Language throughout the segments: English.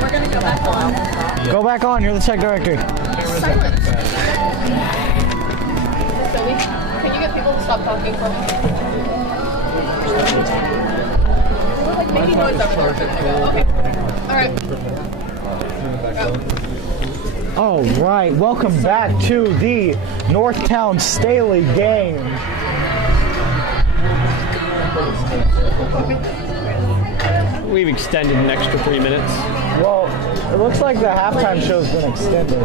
We're gonna go back on. Go back on. You're the tech director. Silence. Staley, can you get people to stop talking for me? We're like making noise over there. Okay. All right. All right. Welcome back to the Northtown Staley game. We've extended an extra 3 minutes. Well, it looks like the halftime show's been extended.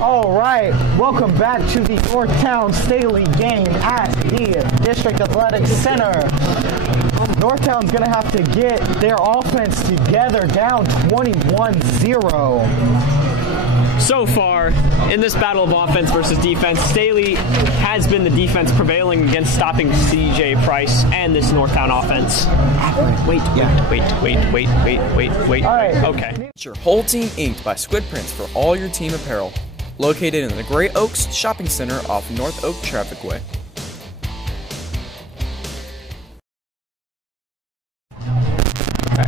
All right, welcome back to the Northtown Staley game at the District Athletics Center. Northtown's gonna have to get their offense together, down 21-0. So far, in this battle of offense versus defense, Staley has been the defense prevailing against stopping CJ Price and this Northtown offense. Wait. All right. Okay. Your whole team inked by Squid Prints for all your team apparel. Located in the Great Oaks Shopping Center off North Oak Traffic Way.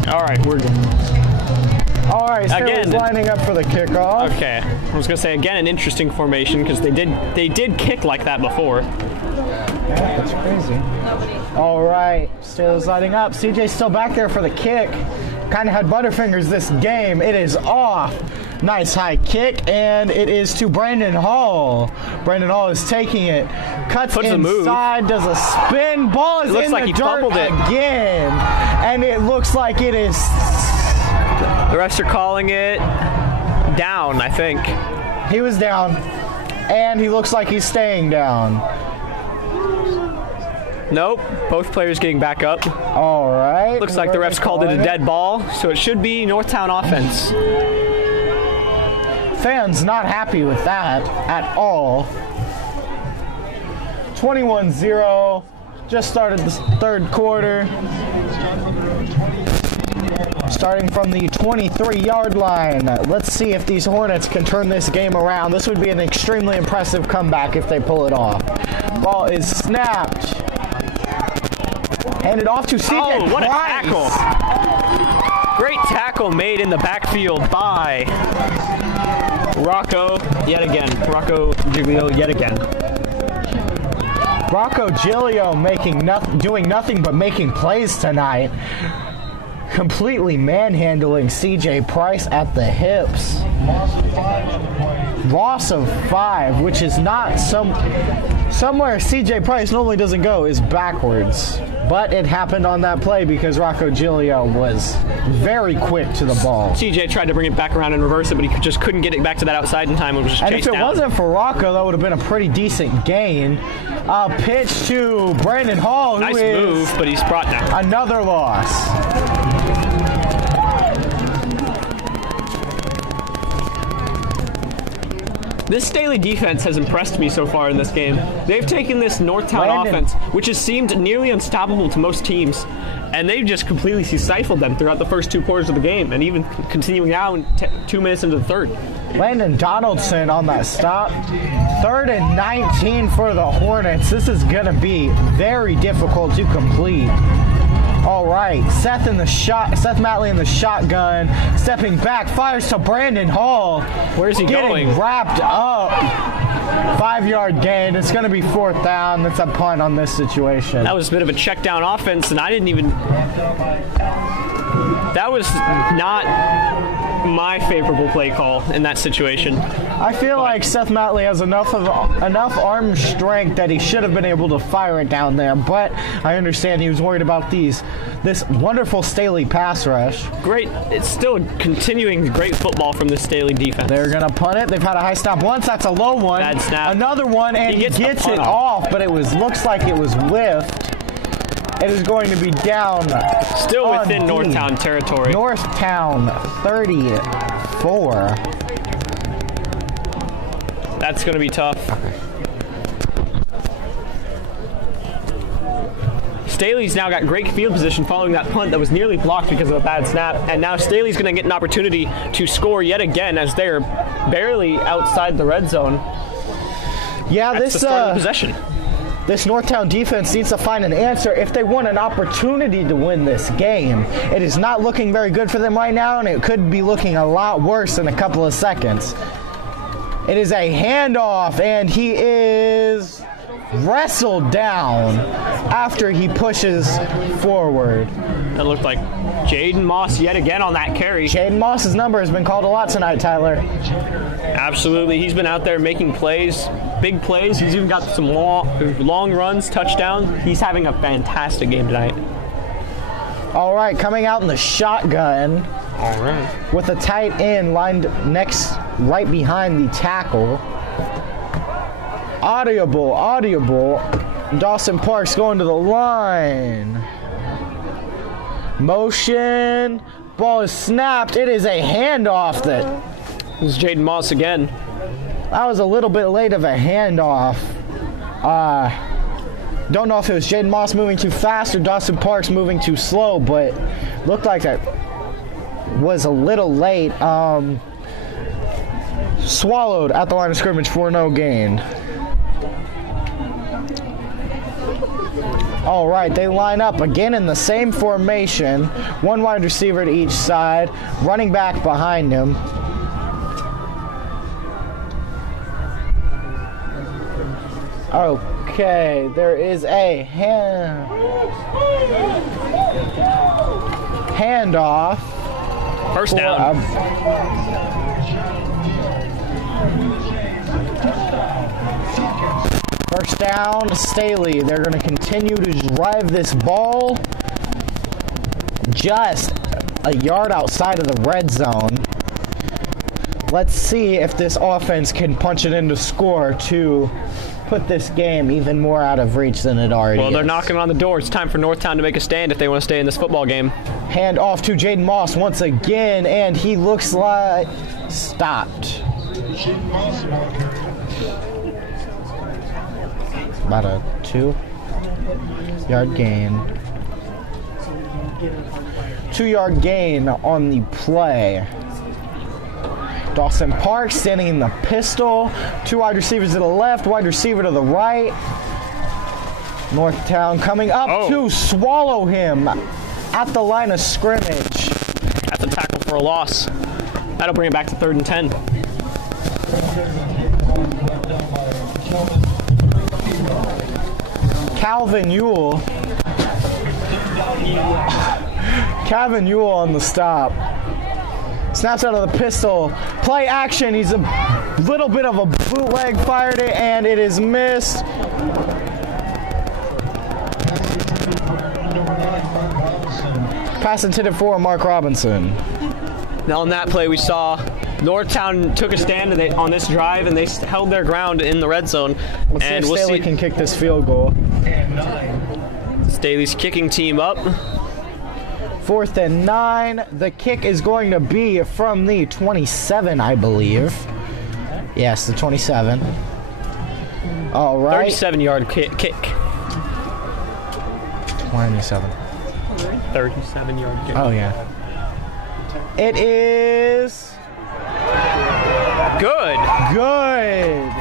All right, we're good. All right, Staley's lining up for the kickoff. Okay, I was gonna say again an interesting formation because they did kick like that before. Yeah, that's crazy. All right, Staley's lining up. CJ's still back there for the kick. Kind of had Butterfingers this game. It is off. Nice high kick, and it is to Brandon Hall. Brandon Hall is taking it. Cuts inside, does a spin. Ball is in the dirt again. And it looks like it is... The refs are calling it down, I think. He was down, and he looks like he's staying down. Nope, both players getting back up. All right. Looks like the refs called it a dead ball, so it should be Northtown offense. Fans not happy with that at all. 21-0. Just started the third quarter. starting from the 23-yard line. Let's see if these Hornets can turn this game around. This would be an extremely impressive comeback if they pull it off. Ball is snapped. Handed off to CJ Oh, what a Price. tackle. Great tackle made in the backfield by Rocco yet again. Rocco Giglio yet again. Rocco Giglio doing nothing but making plays tonight. Completely manhandling CJ Price at the hips. Loss of 5, which is not somewhere CJ Price normally doesn't go, is backwards. But it happened on that play because Rocco Giglio was very quick to the ball. CJ tried to bring it back around and reverse it, but he just couldn't get it back to that outside in time. It was just And chased if it down. wasn't for Rocco, that would have been a pretty decent gain. Pitch to Brandon Hall, who Nice is move, but he's brought down. another loss. This Staley defense has impressed me so far in this game. They've taken this Northtown Landon. offense, which has seemed nearly unstoppable to most teams, and they've just completely stifled them throughout the first 2 quarters of the game, and even continuing now in 2 minutes into the third. Landon Donaldson on that stop. 3rd and 19 for the Hornets. This is going to be very difficult to complete. All right, Seth Matley in the shotgun, stepping back, fires to Brandon Hall. Where's he getting going? Wrapped up. 5-yard gain. It's going to be 4th down. That's a punt on this situation. That was a bit of a check down offense, and I didn't even... That was not my favorable play call in that situation. I feel like Seth Matley has enough arm strength that he should have been able to fire it down there, but I understand he was worried about this wonderful Staley pass rush. Great. It's still continuing great football from the Staley defense. They're going to punt it. They've had a high snap once. That's a low one. Bad snap. Another one, and he gets it off, but it looks like it was whiffed. It is going to be down. Still within deep. Northtown territory. Northtown 34. That's going to be tough. Staley's now got great field position following that punt that was nearly blocked because of a bad snap, and now Staley's going to get an opportunity to score yet again as they're barely outside the red zone. Yeah, That's the start of the possession. This Northtown defense needs to find an answer if they want an opportunity to win this game. It is not looking very good for them right now, and it could be looking a lot worse in a couple of seconds. It is a handoff, and he is wrestled down after he pushes forward. That looked like Jaden Moss yet again on that carry. Jaden Moss's number has been called a lot tonight, Tyler. Absolutely. He's been out there making plays, big plays. He's even got some long runs, touchdown. He's having a fantastic game tonight. All right, coming out in the shotgun. All right. With a tight end lined right behind the tackle. Audible. Dawson Parks going to the line. Motion. Ball is snapped. It is a handoff that... This is Jaden Moss again. That was a little bit late of a handoff. Don't know if it was Jaden Moss moving too fast or Dawson Parks moving too slow, but looked like that was a little late. Swallowed at the line of scrimmage for no gain. All right, they line up again in the same formation. One wide receiver to each side, running back behind him. Okay, there is a handoff. First down. First down, Staley. They're going to continue to drive this ball just a yard outside of the red zone. Let's see if this offense can punch it in to score to put this game even more out of reach than it already is. Well, they're knocking on the door. It's time for Northtown to make a stand if they want to stay in this football game. Hand off to Jaden Moss once again, and he looks like stopped. About a 2-yard gain. 2-yard gain on the play. Dawson Park standing in the pistol. 2 wide receivers to the left, wide receiver to the right. Northtown coming up to swallow him at the line of scrimmage. That's a tackle for a loss. That'll bring it back to 3rd and 10. Calvin Ewell on the stop. Snaps out of the pistol. Play action. He's a little bit of a bootleg. Fired it, and it is missed. Pass intended for Mark Robinson. Now on that play, we saw Northtown took a stand on this drive, and they held their ground in the red zone. Let's see if Staley can kick this field goal. Staley's kicking team up. 4th and 9. The kick is going to be from the 27, I believe. Yes, the 27. All right. 37-yard kick. 27. 37-yard kick. Oh, yeah. It is... Good.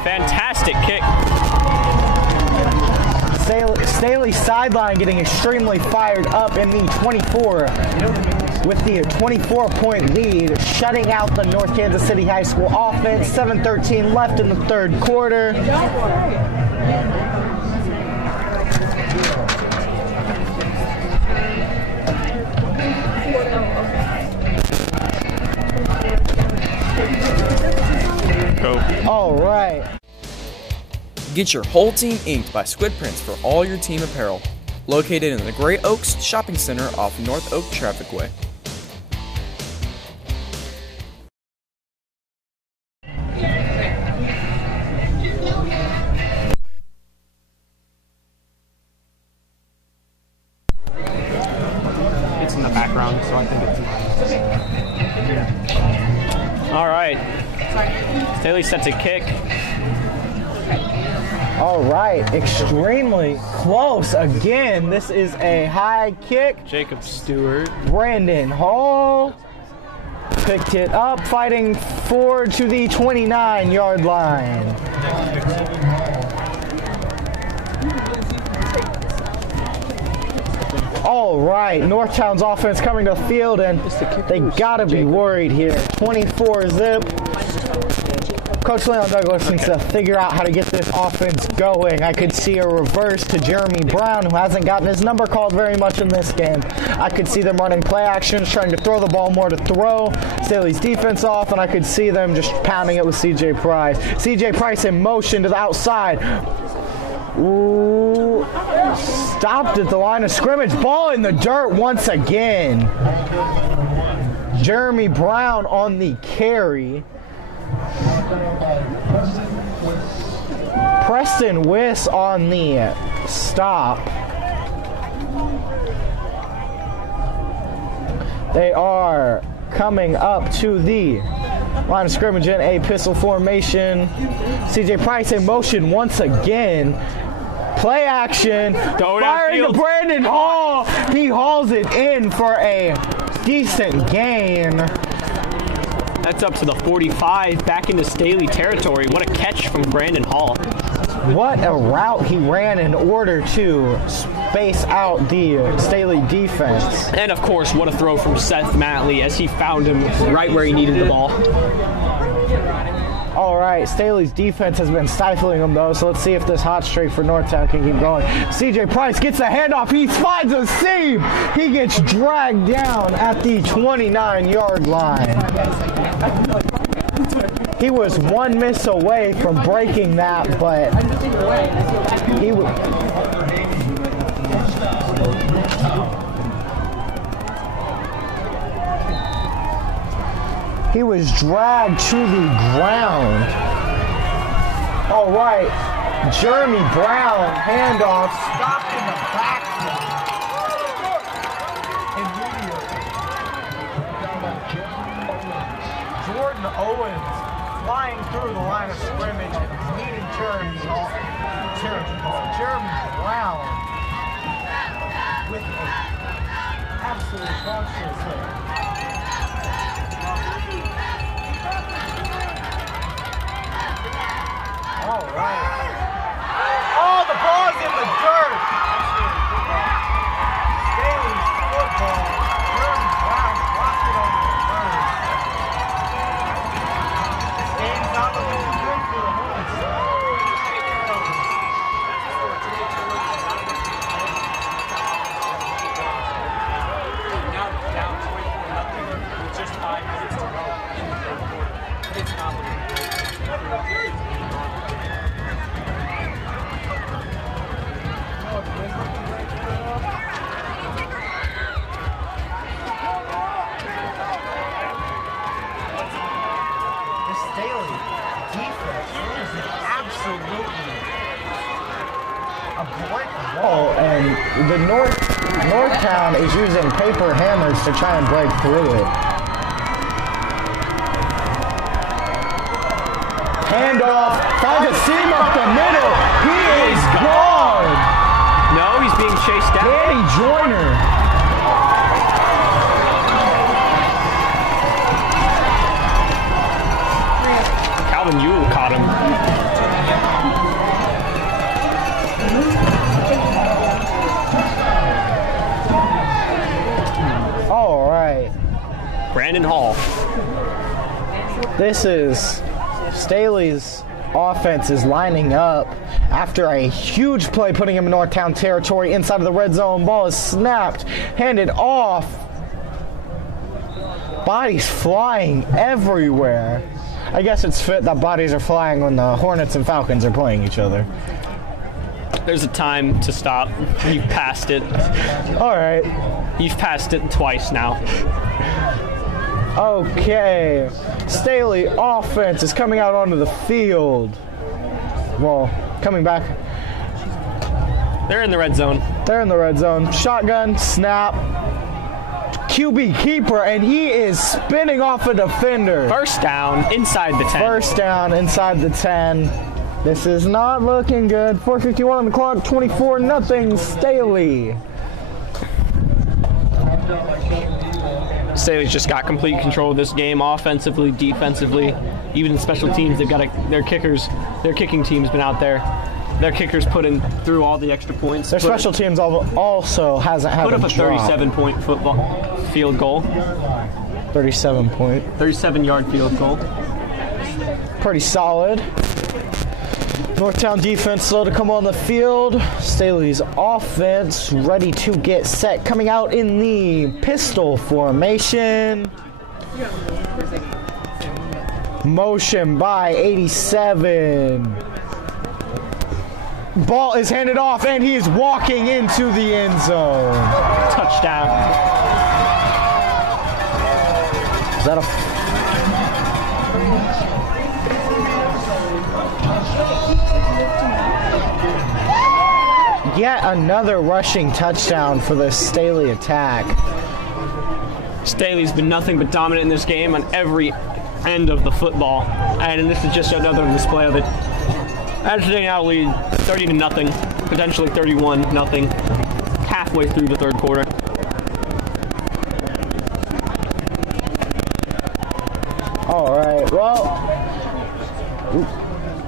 Fantastic kick. Staley sideline getting extremely fired up in the 24 with the 24-point lead, shutting out the North Kansas City High School offense. 7:13 left in the 3rd quarter. All right. Get your whole team inked by Squid Prints for all your team apparel. Located in the Great Oaks Shopping Center off North Oak Traffic Way. It's in the background, so I think it's in. All right. Staley sets a kick. All right, extremely close again. This is a high kick. Jacob Stewart. Brandon Hall picked it up, fighting forward to the 29-yard line. All right, Northtown's offense coming to the field, and they gotta be worried here. 24 zip. Coach Leon Douglas needs to figure out how to get this offense going. I could see a reverse to Jeremy Brown, who hasn't gotten his number called very much in this game. I could see them running play actions, trying to throw the ball more to throw. Staley's defense off, and I could see them just pounding it with C.J. Price. C.J. Price in motion to the outside. Ooh, stopped at the line of scrimmage. Ball in the dirt once again. Jeremy Brown on the carry. Preston Wiss on the stop. They are coming up to the line of scrimmage in a pistol formation. C.J. Price in motion once again. Play action. Firing to Brandon Hall. He hauls it in for a decent gain. That's up to the 45, back into Staley territory. What a catch from Brandon Hall. What a route he ran in order to space out the Staley defense. And of course, what a throw from Seth Matley as he found him right where he needed the ball. All right, Staley's defense has been stifling them, though, so let's see if this hot streak for Northtown can keep going. C.J. Price gets the handoff. He finds a seam. He gets dragged down at the 29-yard line. He was one miss away from breaking that, but he was dragged to the ground. All right, Jeremy Brown, handoff, stopped in the backfield. Jordan Owens flying through the line of scrimmage, meeting Jeremy Brown with an absolutely crushed this hit. All right. Oh, the ball's in the dirt. Staley's football. Jordan Brown blocked it over the first. This game's not looking too good for the Hornets. Down 24-0 with just 5 minutes to go in the third quarter. It's complicated. Staley defense is absolutely a brick wall, and the Northtown is using paper hammers to try and break through it. Handoff, finds a seam up the middle. He is gone. No, he's being chased down. Danny Joyner. Yule caught him. All right. Brandon Hall. This is Staley's offense is lining up after a huge play putting him in Northtown territory inside of the red zone. Ball is snapped, handed off. Bodies flying everywhere. I guess it's fit that bodies are flying when the Hornets and Falcons are playing each other. There's a time to stop. You've passed it. All right. You've passed it twice now. Okay. Staley offense is coming out onto the field. Well, coming back. They're in the red zone. They're in the red zone. Shotgun, snap. QB keeper, and he is spinning off a defender. First down, inside the 10. First down, inside the 10. This is not looking good. 4:51 on the clock, 24-0, Staley. Staley's just got complete control of this game, offensively, defensively, even in special teams. They've got their kickers, their kicking team's been out there. Their kickers put in through all the extra points. Their special teams also hasn't had put up a drop. 37-point football field goal. 37-yard field goal. Pretty solid. Northtown defense slow to come on the field. Staley's offense ready to get set. Coming out in the pistol formation. Motion by 87. Ball is handed off, and he is walking into the end zone. Touchdown. Is that a... Yet another rushing touchdown for the Staley attack. Staley's been nothing but dominant in this game on every end of the football. And this is just another display of it. Edging out lead 30-0, potentially 31-0, halfway through the third quarter. All right, well,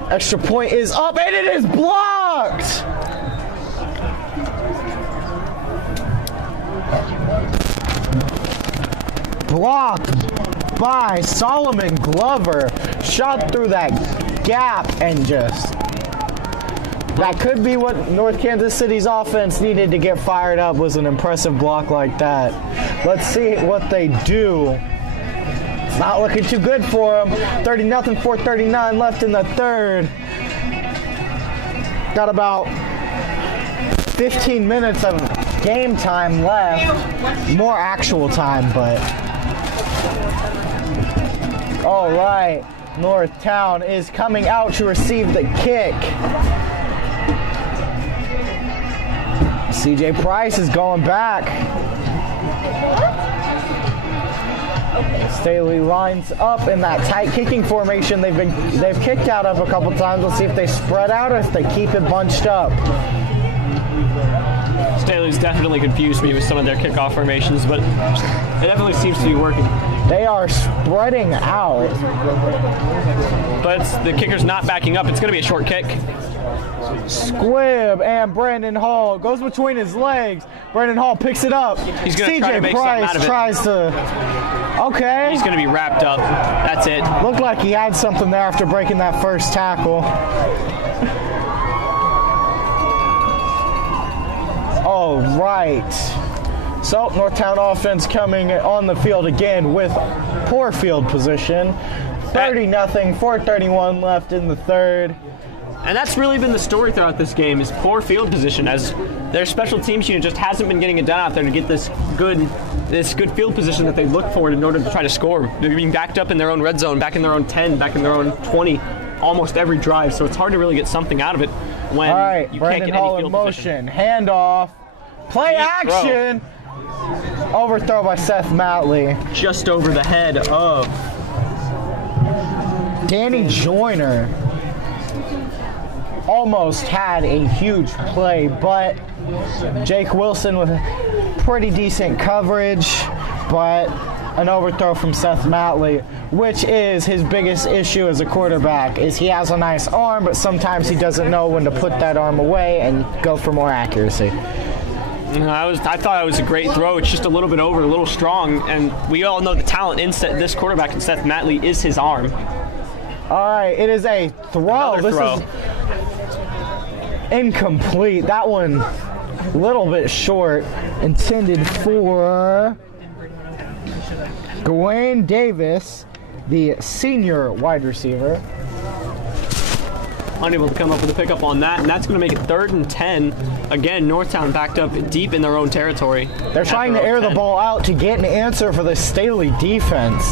extra point is up, and it is blocked. Blocked by Solomon Glover. Shot through that gap and just... That could be what North Kansas City's offense needed to get fired up, was an impressive block like that. Let's see what they do. It's not looking too good for them. 30-0, 4:39 left in the third. Got about 15 minutes of game time left. More actual time, but... All right, Northtown is coming out to receive the kick. CJ Price is going back. Staley lines up in that tight kicking formation they've kicked out of a couple times. Let's see if they spread out or if they keep it bunched up. Staley's definitely confused me with some of their kickoff formations, but it definitely seems to be working. They are spreading out. But the kicker's not backing up. It's going to be a short kick. Squibb and Brandon Hall goes between his legs. Brandon Hall picks it up. He's going to try to make something out of it. Tries to. Okay. He's going to be wrapped up. That's it. Looked like he had something there after breaking that first tackle. All right. So, Northtown offense coming on the field again with poor field position. 30-0, 4:31 left in the third. And that's really been the story throughout this game, is poor field position, as their special teams unit just hasn't been getting it done out there to get this good field position that they look for in order to try to score. They're being backed up in their own red zone, back in their own 10, back in their own 20, almost every drive. So it's hard to really get something out of it when all right, you Brandon can't get Hall any in field motion, position. handoff, play action, overthrow by Seth Matley. Just over the head of Danny Joyner. Almost had a huge play, but Jake Wilson with pretty decent coverage, but an overthrow from Seth Matley, which is his biggest issue as a quarterback, is he has a nice arm, but sometimes he doesn't know when to put that arm away and go for more accuracy. I thought it was a great throw. It's just a little bit over, a little strong, and we all know the talent in this quarterback, and Seth Matley, is his arm. All right, it is a throw. Another throw. Is incomplete. That one a little bit short. Intended for Gawain Davis, the senior wide receiver. Unable to come up with a pickup on that, and that's going to make it 3rd and 10. Again, Northtown backed up deep in their own territory. They're trying to air the ball out to get an answer for the Staley defense.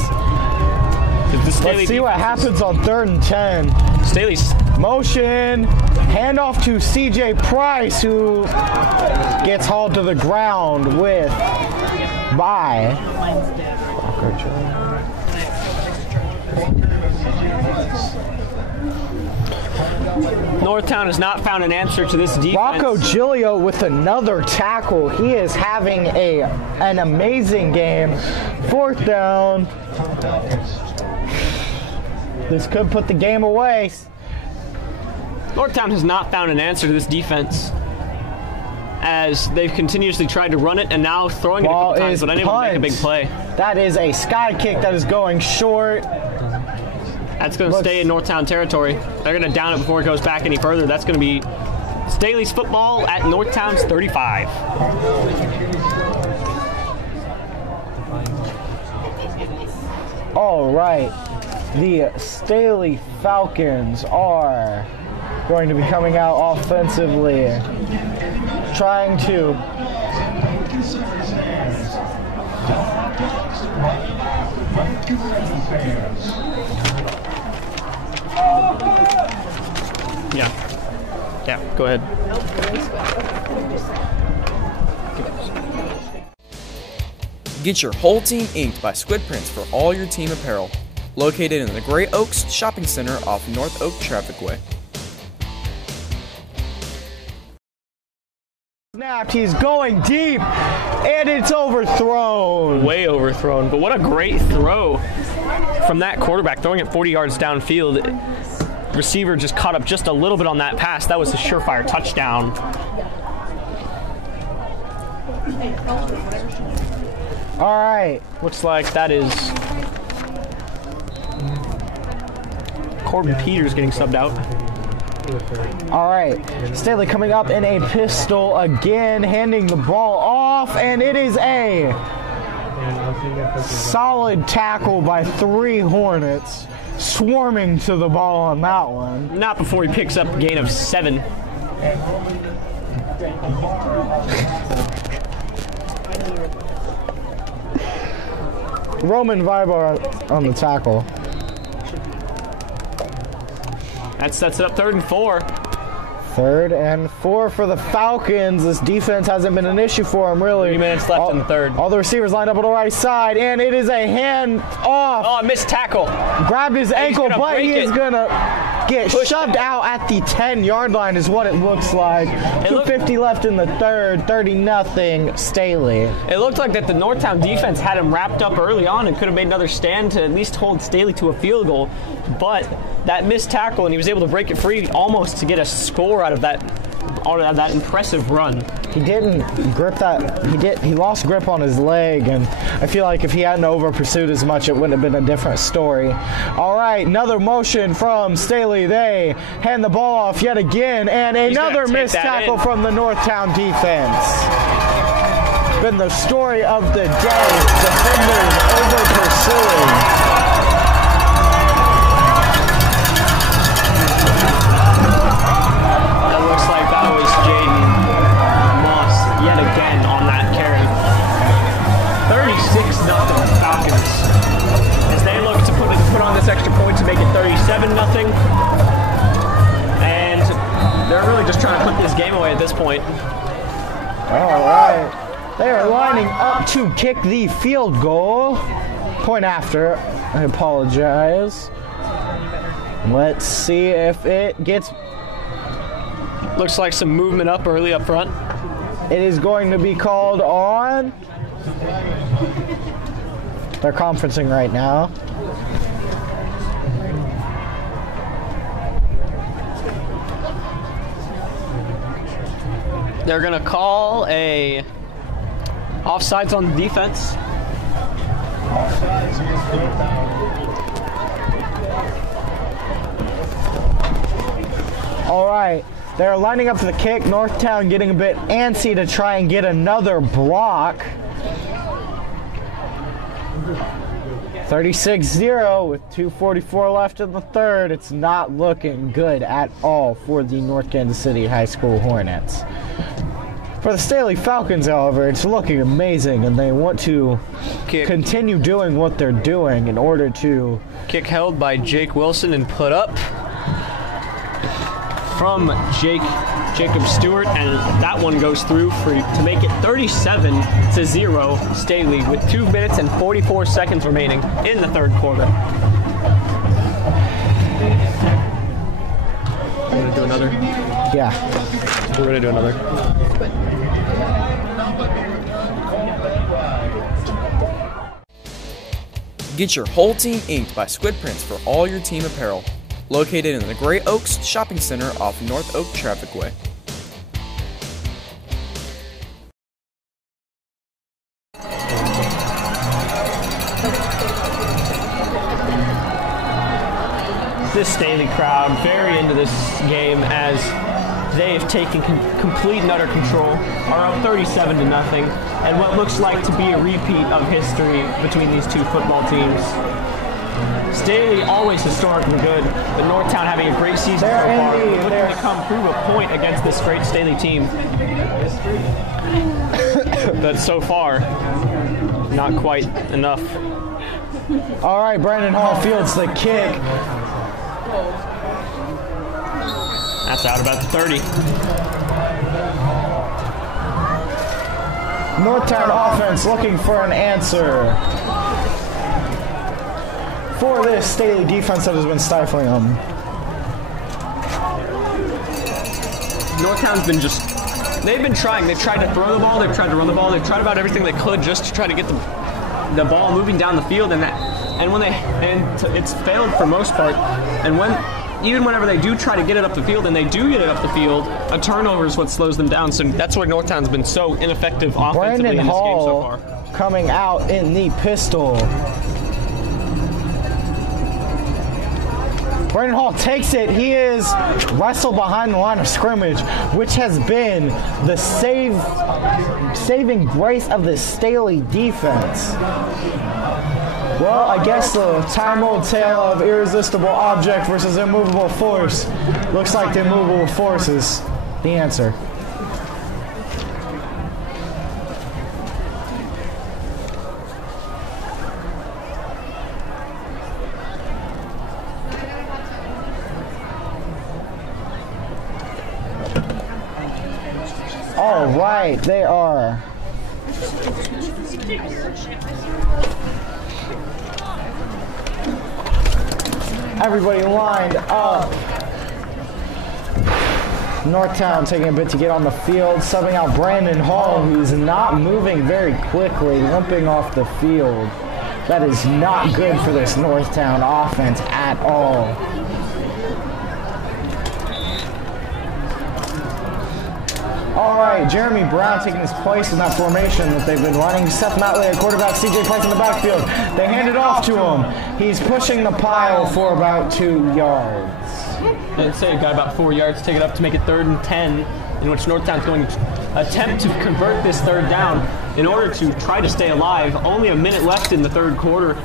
Let's see what happens on 3rd and 10. Staley's motion, handoff to CJ Price, who gets hauled to the ground by Northtown has not found an answer to this defense. Rocco Giglio with another tackle. He is having an amazing game. 4th down. This could put the game away. Northtown has not found an answer to this defense, as they've continuously tried to run it and now throwing it a couple times, but unable to make a big play. That is a sky kick that is going short. That's going to stay in Northtown territory. They're going to down it before it goes back any further. That's going to be Staley's football at Northtown's 35. All right. The Staley Falcons are going to be coming out offensively, trying to Yeah, go ahead. Get your whole team inked by Squid Prints for all your team apparel. Located in the Great Oaks Shopping Center off North Oak Traffic Way. Snapped, he's going deep, and it's overthrown. Way overthrown, but what a great throw from that quarterback, throwing it 40 yards downfield. Receiver just caught up just a little bit on that pass. That was a surefire touchdown. All right. Looks like that is Corbin Peters getting subbed out. All right. Staley coming up in a pistol again, handing the ball off, and it is a solid tackle by 3 Hornets, swarming to the ball on that one. Not before he picks up a gain of 7. Roman Vibar on the tackle. That sets it up 3rd and 4. 3rd and 4 for the Falcons. This defense hasn't been an issue for them, really. 3 minutes left in the 3rd. All the receivers lined up on the right side, and it is a hand off. Oh, a missed tackle. Grabbed his ankle, but he is going to get shoved out at the 10-yard line is what it looks like. 2:50 left in the third, 30-0 Staley. It looked like that the Northtown defense had him wrapped up early on and could have made another stand to at least hold Staley to a field goal, but that missed tackle and he was able to break it free almost to get a score out of that impressive run. He didn't grip that. He lost grip on his leg, and I feel like if he hadn't over pursued as much, it wouldn't have been a different story. All right, another motion from Staley. They hand the ball off yet again, and another missed tackle from the Northtown defense. Been the story of the day. Defenders over pursuing. Falcons as they look to put on this extra point to make it 37-0, and they're really just trying to put this game away at this point. All right, they are lining up to kick the field goal. Point after. I apologize. Let's see if it gets. Looks like some movement up early up front. It is going to be called on. They're conferencing right now. They're going to call a offsides on the defense. All right. They're lining up for the kick. Northtown getting a bit antsy to try and get another block. 36-0 with 2:44 left in the third. It's not looking good at all for the North Kansas City High School Hornets. For the Staley Falcons, however, it's looking amazing, and they want to continue doing what they're doing in order to... Kick held by Jake Wilson and put up from Jacob Stewart, and that one goes through to make it 37-0 Staley with 2 minutes and 44 seconds remaining in the third quarter. We're going to do another? Yeah. We're going to do another. Get your whole team inked by Squid Prints for all your team apparel. Located in the Great Oaks Shopping Center off North Oak Traffic Way. This Staley crowd very into this game as they have taken complete and utter control, are up 37-0, and what looks like to be a repeat of history between these two football teams. Staley always historically good, but Northtown having a great season so far. Looking to come prove a point against this great Staley team. But so far, not quite enough. All right, Brandon Hall fields the kick. That's out about 30. Northtown offense looking for an answer for this Staley defense that has been stifling them. Northtown's been they've been trying. They've tried to throw the ball, they've tried to run the ball, they've tried about everything they could just to try to get the ball moving down the field, and it's failed for most part. And even whenever they do try to get it up the field, and they do get it up the field, a turnover is what slows them down. So that's where Northtown's been so ineffective offensively in this game so far. Coming out in the pistol. Brandon Hall takes it. He is wrestled behind the line of scrimmage, which has been the saving grace of the Staley defense. Well, I guess the time-old tale of irresistible object versus immovable force looks like the immovable force is the answer. All right, they are. Everybody lined up. Northtown taking a bit to get on the field, subbing out Brandon Hall, who's not moving very quickly, limping off the field. That is not good for this Northtown offense at all. All right, Jeremy Brown taking his place in that formation that they've been running. Seth Matley at quarterback, CJ Price in the backfield. They hand it off to him. He's pushing the pile for about 2 yards. I'd say a guy about 4 yards, take it up to make it 3rd and 10, in which Northtown's going to attempt to convert this 3rd down in order to try to stay alive. Only a minute left in the 3rd quarter.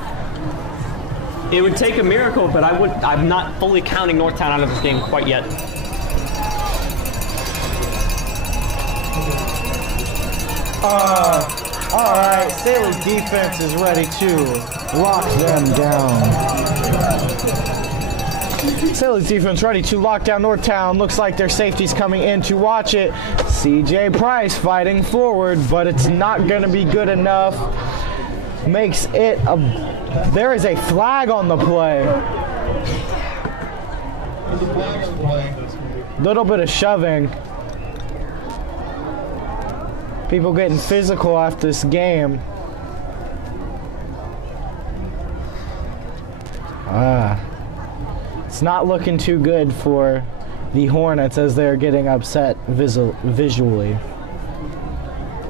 It would take a miracle, but I'm not fully counting Northtown out of this game quite yet. All right, Staley's defense is ready to lock them down. Staley's defense ready to lock down Northtown. Looks like their safety's coming in to watch it. CJ Price fighting forward, but it's not going to be good enough. Makes it a... There is a flag on the play. Little bit of shoving. People getting physical after this game. It's not looking too good for the Hornets as they're getting upset visually.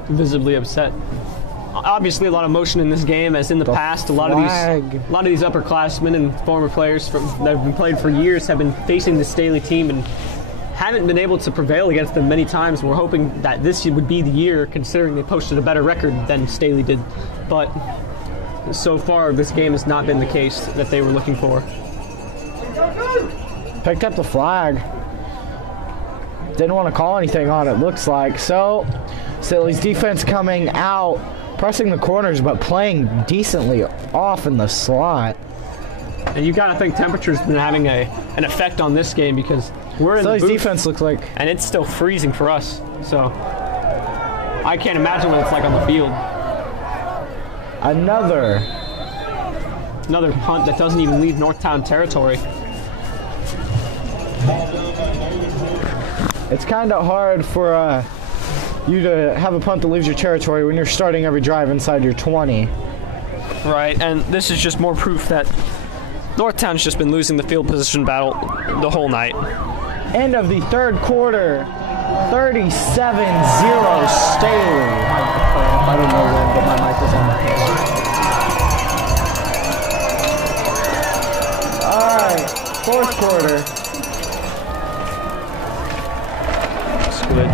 Visibly upset. Obviously, a lot of motion in this game, as in the past. A lot of these upperclassmen and former players that have been played for years have been facing the Staley team and haven't been able to prevail against them many times. We're hoping that this would be the year, considering they posted a better record than Staley did. But so far, this game has not been the case that they were looking for. Picked up the flag. Didn't want to call anything on it, looks like. So, Staley's defense coming out, pressing the corners, but playing decently off in the slot. And you got to think temperature's been having an effect on this game, because we're in the booth, defense looks like, and it's still freezing for us. So I can't imagine what it's like on the field. Another punt that doesn't even leave Northtown territory. It's kind of hard for you to have a punt that leaves your territory when you're starting every drive inside your 20. Right, and this is just more proof that Northtown's just been losing the field position battle the whole night. End of the 3rd quarter, 37-0 Staley. I don't know when, but my mic is on. All right, 4th quarter. That's good.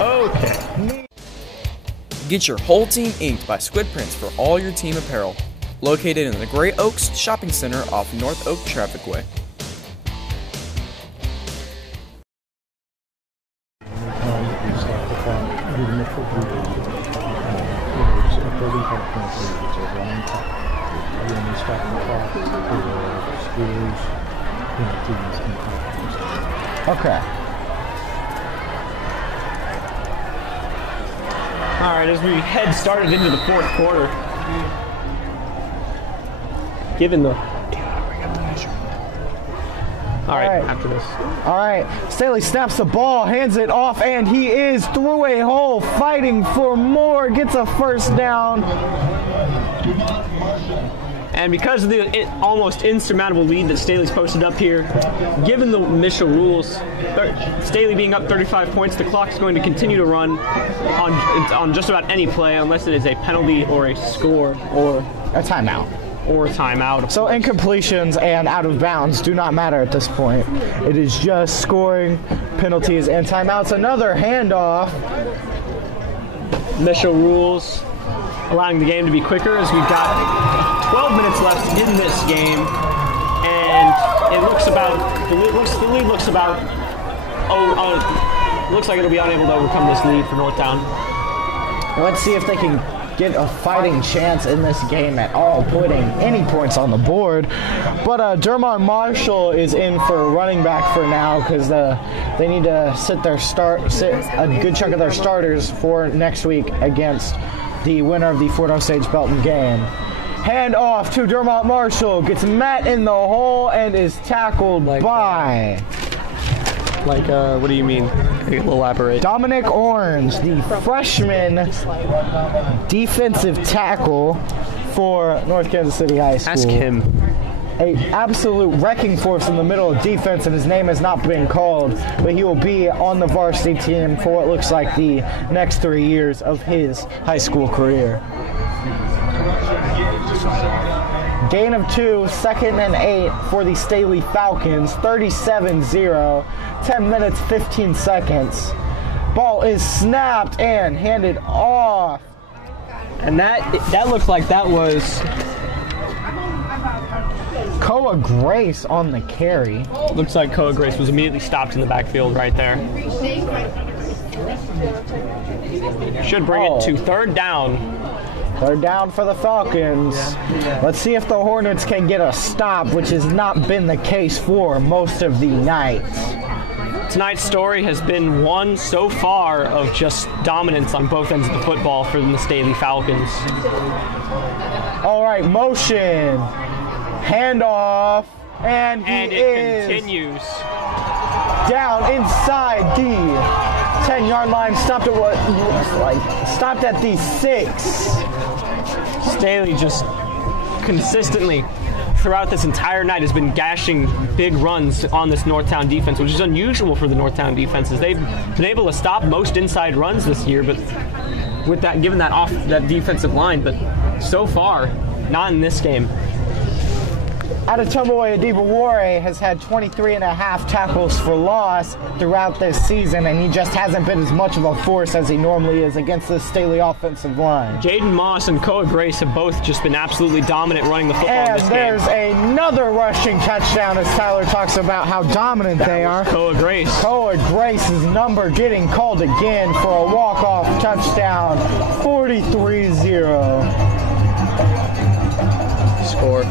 Okay. Get your whole team inked by Squid Prints for all your team apparel. Located in the Great Oaks Shopping Center off North Oak Traffic Way. Okay. All right, as we head started into the 4th quarter, given the... All right, after this. All right, Staley snaps the ball, hands it off, and he is through a hole, fighting for more, gets a 1st down. And because of the almost insurmountable lead that Staley's posted up here, given the initial rules, Staley being up 35 points, the clock is going to continue to run on just about any play unless it is a penalty or a score or a timeout. So incompletions and out of bounds do not matter at this point. It is just scoring, penalties, and timeouts. Another handoff. Initial rules allowing the game to be quicker, as we've got 12 minutes left in this game, and it looks like it'll be unable to overcome this lead for Northtown. Let's see if they can get a fighting chance in this game at all, putting any points on the board. But Dermont Marshall is in for running back for now, because they need to sit a good chunk of their starters for next week against the winner of the Fort Osage Belton game. Hand off to Dermot Marshall. Gets met in the hole and is tackled by... what do you mean? Elaborate. Dominic Orange, the freshman defensive tackle for North Kansas City High School. Ask him. An absolute wrecking force in the middle of defense, and his name has not been called, but he will be on the varsity team for what looks like the next 3 years of his high school career. Gain of 2, 2nd and 8 for the Staley Falcons, 37-0, 10 minutes, 15 seconds. Ball is snapped and handed off. And that looks like that was Koa Grace on the carry. Looks like Koa Grace was immediately stopped in the backfield right there. Should bring it to 3rd down. 3rd down for the Falcons. Let's see if the Hornets can get a stop, which has not been the case for most of the night. Tonight's story has been one so far of just dominance on both ends of the football for the Staley Falcons. All right, motion. Handoff. And it continues. Down inside the 10-yard line. Stopped at the 6. Staley just consistently throughout this entire night has been gashing big runs on this Northtown defense, which is unusual for the Northtown defenses. They've been able to stop most inside runs this year, but with that, given that defensive line, but so far, not in this game. Adetomoe Adibawore has had 23.5 tackles for loss throughout this season, and he just hasn't been as much of a force as he normally is against the Staley offensive line. Jaden Moss and Koa Grace have both just been absolutely dominant running the football in this game. And there's another rushing touchdown as Tyler talks about how dominant they are. Koa Grace. Koa Grace's number getting called again for a walk-off touchdown, 43-0. Score.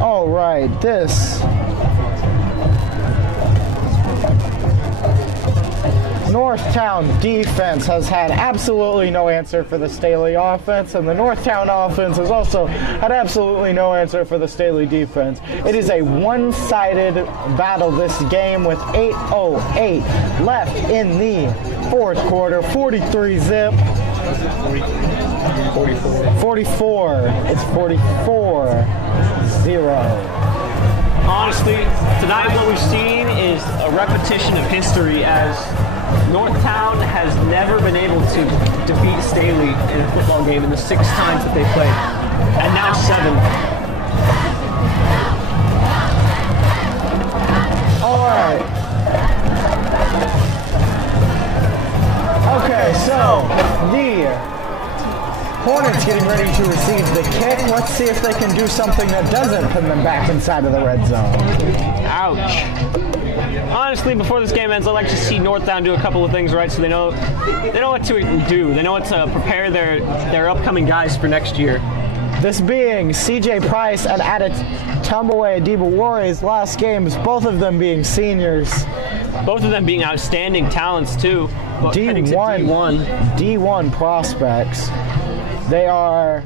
All right, this Northtown defense has had absolutely no answer for the Staley offense, and the Northtown offense has also had absolutely no answer for the Staley defense. It is a one-sided battle this game with 8:08 left in the 4th quarter, 43-zip. 44. It's 44-0. Honestly, tonight what we've seen is a repetition of history, as Northtown has never been able to defeat Staley in a football game in the 6 times that they played, and now 7. All right. Okay, so the Hornets getting ready to receive the kick. Let's see if they can do something that doesn't put them back inside of the red zone. Ouch. Honestly, before this game ends, I'd like to see Northtown do a couple of things right, so they know what to do. They know what to prepare their upcoming guys for next year. This being CJ Price and Adetomoe Adibawore's last games, both of them being seniors. Both of them being outstanding talents too. D1 prospects. They are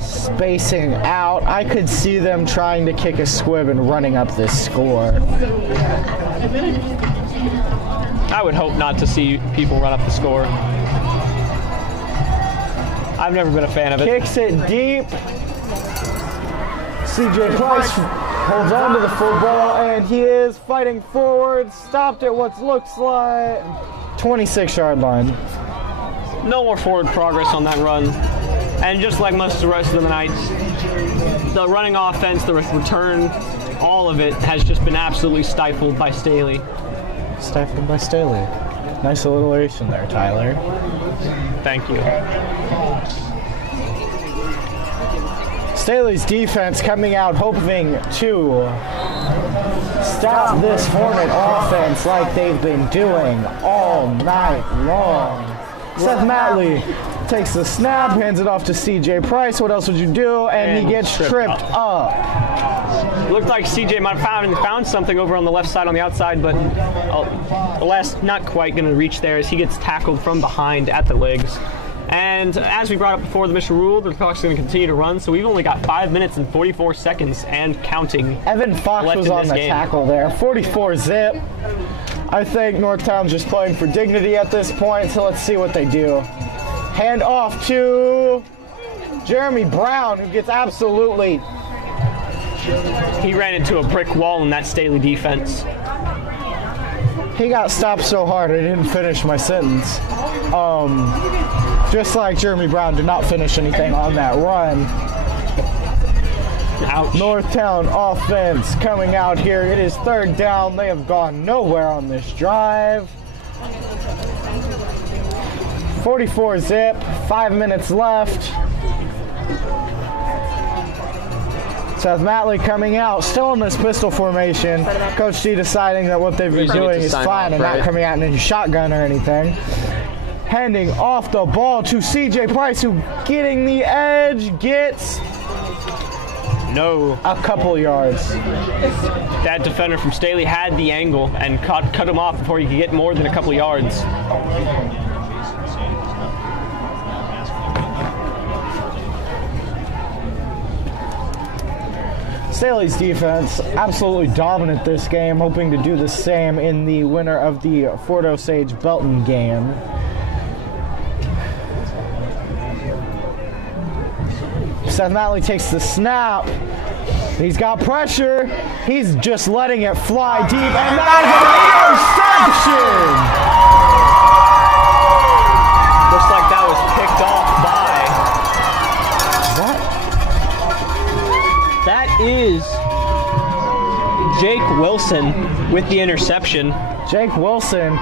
spacing out. I could see them trying to kick a squib and running up this score. I would hope not to see people run up the score. I've never been a fan of it. Kicks it deep. CJ Price holds on to the football, and he is fighting forward. Stopped at what looks like 26-yard line. No more forward progress on that run. And just like most of the rest of the night, the running offense, the return, all of it has just been absolutely stifled by Staley. Stifled by Staley. Nice alliteration there, Tyler. Thank you. Staley's defense coming out hoping to stop this Hornet offense like they've been doing all night long. Seth Matley takes the snap, hands it off to CJ Price. What else would you do? And he gets tripped up. Looked like CJ might have found something over on the left side on the outside, but alas, not quite going to reach there as he gets tackled from behind at the legs. And as we brought up before, the mission rule, the clock's going to continue to run, so we've only got 5 minutes and 44 seconds and counting. Evan Fox was on the tackle there. 44 zip. I think Northtown's just playing for dignity at this point, so let's see what they do. Hand off to Jeremy Brown, who gets absolutely... He ran into a brick wall in that Staley defense. He got stopped so hard I didn't finish my sentence. Just like Jeremy Brown did not finish anything on that run. Ouch. Northtown offense coming out here. It is 3rd down. They have gone nowhere on this drive. 44 zip, 5 minutes left. Seth Matley coming out, still in this pistol formation. Coach D deciding that what they've been doing is fine and not coming out in any shotgun or anything. Handing off the ball to CJ Price, who getting the edge, gets a couple yards. That defender from Staley had the angle and cut him off before he could get more than a couple yards. Staley's defense absolutely dominant this game, hoping to do the same in the winner of the Fort Osage Belton game. Seth Matley takes the snap. He's got pressure. He's just letting it fly deep, and that is an interception. Looks like that was picked off by... That is Jake Wilson with the interception. Jake Wilson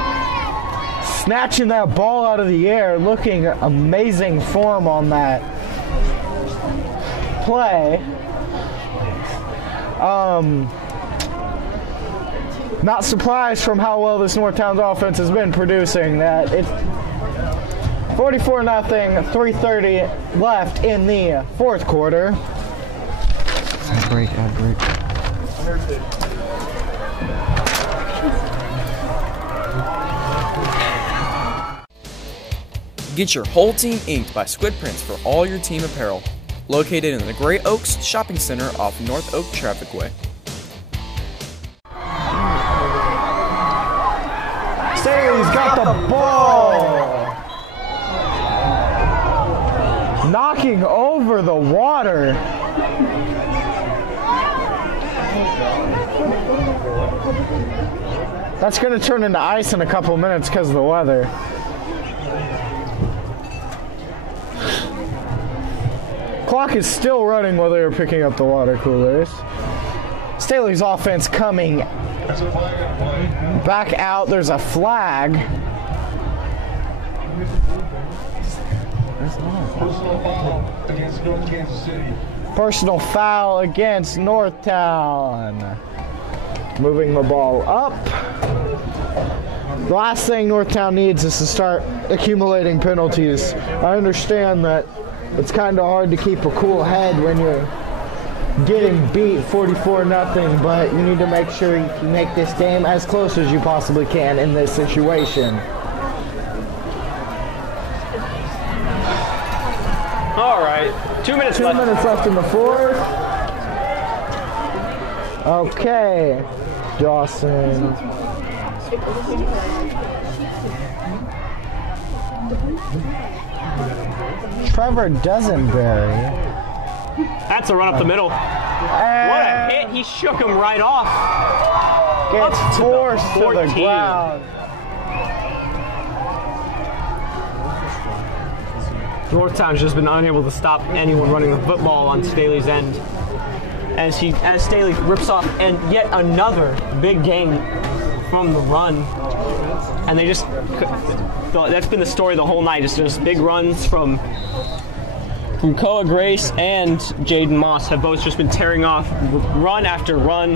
snatching that ball out of the air, looking amazing form on that play. Not surprised from how well this Northtown's offense has been producing that. It's 44-0, 3:30 left in the 4th quarter. Ad break. Get your whole team inked by Squid Prints for all your team apparel. Located in the Great Oaks Shopping Center off North Oak Traffic Way. Staley's got the ball. Knocking over the water. That's going to turn into ice in a couple minutes because of the weather. Clock is still running while they are picking up the water coolers. Staley's offense coming back out. There's a flag. Personal foul against Northtown. Moving the ball up. The last thing Northtown needs is to start accumulating penalties. I understand that it's kind of hard to keep a cool head when you're getting beat 44-0, but you need to make sure you can make this game as close as you possibly can in this situation. All right, 2 minutes left. 2 minutes left in the 4th. Okay, Dawson. Trevor Dozenberry. That's a run up the middle. What a hit. He shook him right off. Gets forced to the ground. Northtown's just been unable to stop anyone running the football on Staley's end. As Staley rips off and yet another big gain from the run. And they just, that's been the story the whole night. It's just big runs from Koa Grace and Jaden Moss have both just been tearing off run after run,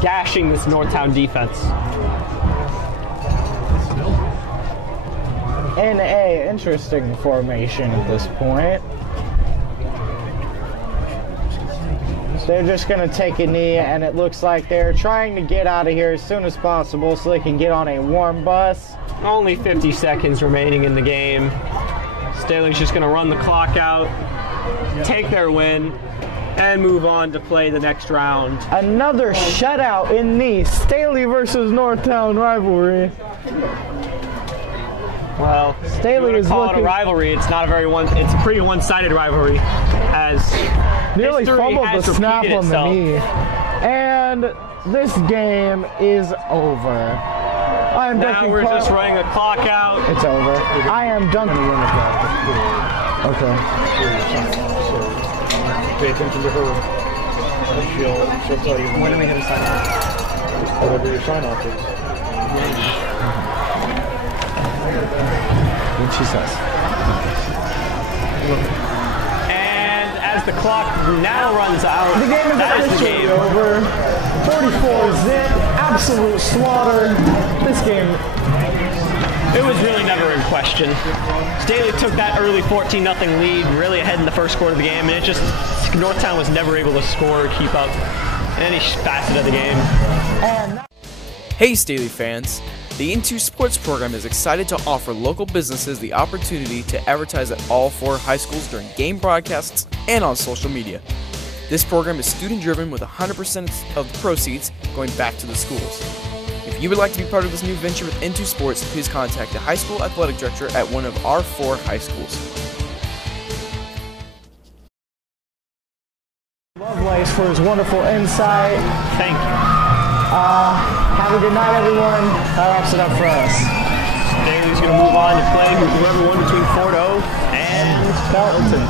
gashing this Northtown defense. In a interesting formation at this point. They're just going to take a knee, and it looks like they're trying to get out of here as soon as possible so they can get on a warm bus. Only 50 seconds remaining in the game. Staley's just going to run the clock out, take their win, and move on to play the next round. Another shutout in the Staley versus Northtown rivalry. Well, Staley is call it a looking... rivalry. It's not a it's a pretty one-sided rivalry, as nearly history fumbled has the snap repeated on the itself. knee. And this game is over. I am Now Duncan we're Clark. just running the clock out. It's over. I am Duncan. Okay. Pay attention to her. She'll tell you when do we hit a sign off? Whatever your sign off is. What she says. And as the clock now runs out, The game is that is the officially game. over. 44-zip, absolute slaughter. This game. It was really never in question. Staley took that early 14-0 lead, really ahead in the first quarter of the game, and it just, Northtown was never able to score or keep up in any facet of the game. Hey Staley fans! The Into Sports program is excited to offer local businesses the opportunity to advertise at all 4 high schools during game broadcasts and on social media. This program is student-driven with 100% of the proceeds going back to the schools. If you would like to be part of this new venture with Into Sports, please contact the high school athletic director at one of our 4 high schools. Lovelace for his wonderful insight. Thank you. Have a good night, everyone. That wraps it up for us. Staley's going to move on to play whoever won between 4-0 and Belton.